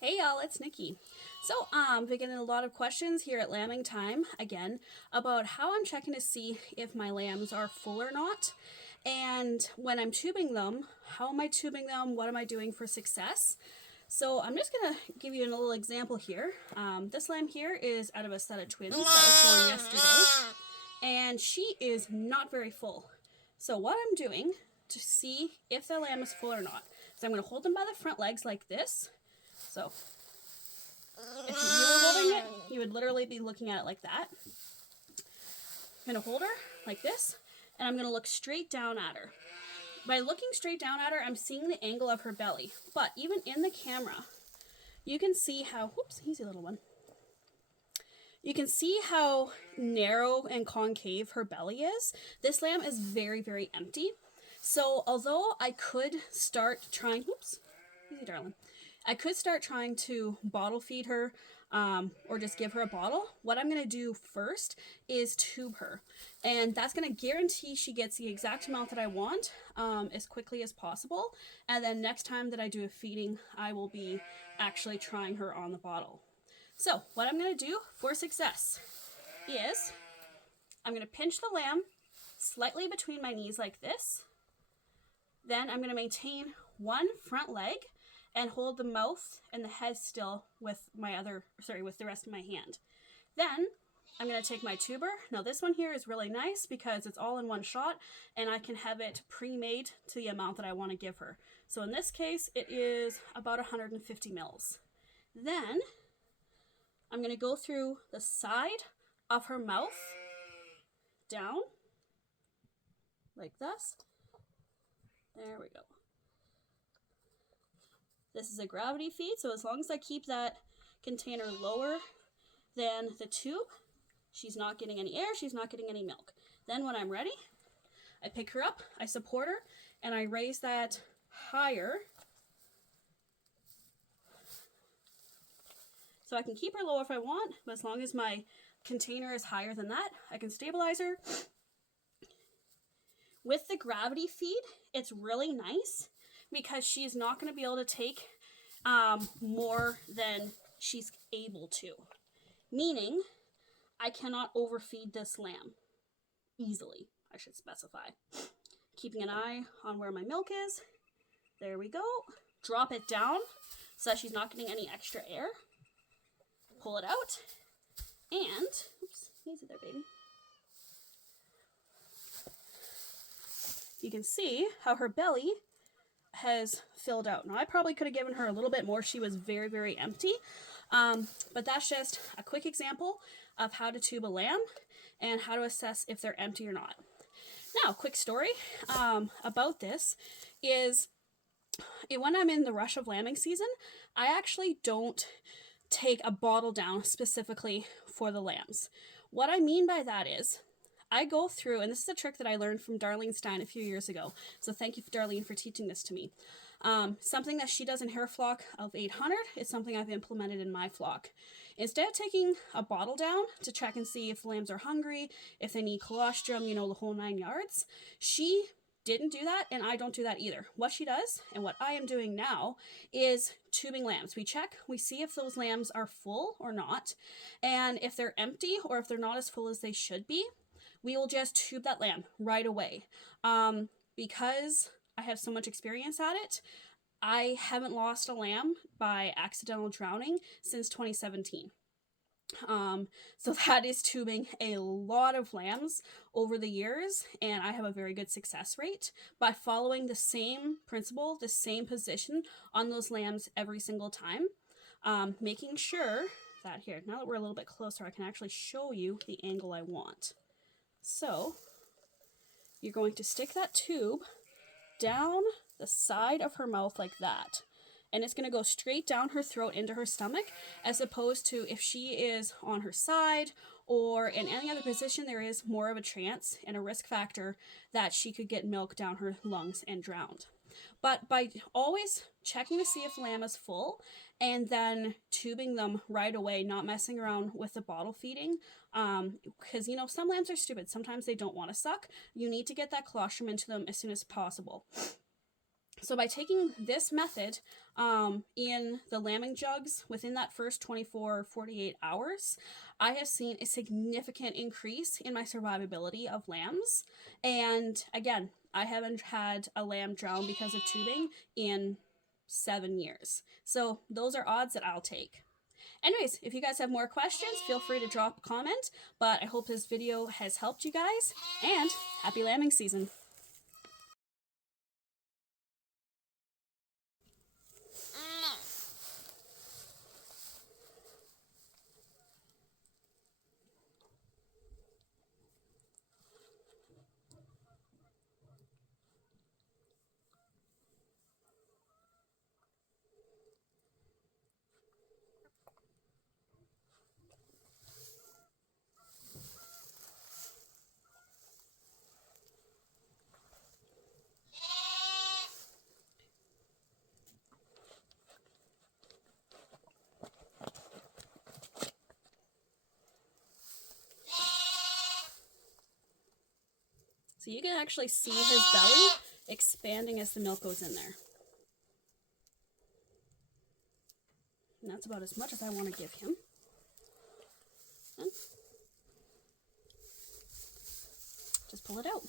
Hey y'all, it's Nikki. So, been getting a lot of questions here at lambing time again about how I'm checking to see if my lambs are full or not. And when I'm tubing them, how am I tubing them? What am I doing for success? So, I'm just gonna give you a little example here. This lamb here is out of a set of twins that was born yesterday, and she is not very full. So, what I'm doing to see if the lamb is full or not is I'm gonna hold them by the front legs like this. So if you were holding it, you would literally be looking at it like that. I'm going to hold her like this, and I'm going to look straight down at her. By looking straight down at her, I'm seeing the angle of her belly. But even in the camera, you can see how, whoops, easy little one. You can see how narrow and concave her belly is. This lamb is very, very empty. So although I could start trying, whoops, easy darling. I could start trying to bottle feed her or just give her a bottle. What I'm going to do first is tube her. And that's going to guarantee she gets the exact amount that I want as quickly as possible. And then next time that I do a feeding, I will be actually trying her on the bottle. So what I'm going to do for success is I'm going to pinch the lamb slightly between my knees like this. Then I'm going to maintain one front leg and hold the mouth and the head still with with the rest of my hand. Then I'm going to take my tuber. Now this one here is really nice because it's all in one shot and I can have it pre-made to the amount that I want to give her. So in this case, it is about 150 mils. Then I'm going to go through the side of her mouth down like this. There we go. This is a gravity feed, so as long as I keep that container lower than the tube, she's not getting any air, she's not getting any milk. Then when I'm ready, I pick her up, I support her, and I raise that higher. So I can keep her low if I want, but as long as my container is higher than that, I can stabilize her. With the gravity feed, it's really nice because she's not going to be able to take more than she's able to. Meaning, I cannot overfeed this lamb easily, I should specify. Keeping an eye on where my milk is. There we go. Drop it down so that she's not getting any extra air. Pull it out. And, oops, easy there, baby. You can see how her belly has filled out. Now, I probably could have given her a little bit more. She was very, very empty. But that's just a quick example of how to tube a lamb and how to assess if they're empty or not. Now, quick story about this is when I'm in the rush of lambing season, I actually don't take a bottle down specifically for the lambs. What I mean by that is I go through, and this is a trick that I learned from Darlene Stein a few years ago. So thank you, Darlene, for teaching this to me. Something that she does in her flock of 800 is something I've implemented in my flock. Instead of taking a bottle down to check and see if the lambs are hungry, if they need colostrum, the whole 9 yards, she didn't do that, and I don't do that either. What she does, and what I am doing now, is tubing lambs. We check, we see if those lambs are full or not, and if they're empty or if they're not as full as they should be, we will just tube that lamb right away. Because I have so much experience at it, I haven't lost a lamb by accidental drowning since 2017. So that is tubing a lot of lambs over the years, and I have a very good success rate by following the same principle, the same position on those lambs every single time, making sure that here, now that we're a little bit closer, I can actually show you the angle I want. So you're going to stick that tube down the side of her mouth like that. And it's going to go straight down her throat into her stomach, as opposed to if she is on her side or in any other position, there is more of a chance and a risk factor that she could get milk down her lungs and drowned. But by always checking to see if the lamb is full and then tubing them right away, not messing around with the bottle feeding, because some lambs are stupid. Sometimes they don't want to suck. You need to get that colostrum into them as soon as possible. So by taking this method in the lambing jugs within that first 24 or 48 hours, I have seen a significant increase in my survivability of lambs. And again, I haven't had a lamb drown because of tubing in 7 years. So those are odds that I'll take. Anyways, if you guys have more questions, feel free to drop a comment. But I hope this video has helped you guys, and happy lambing season. So you can actually see his belly expanding as the milk goes in there. And that's about as much as I want to give him. And just pull it out.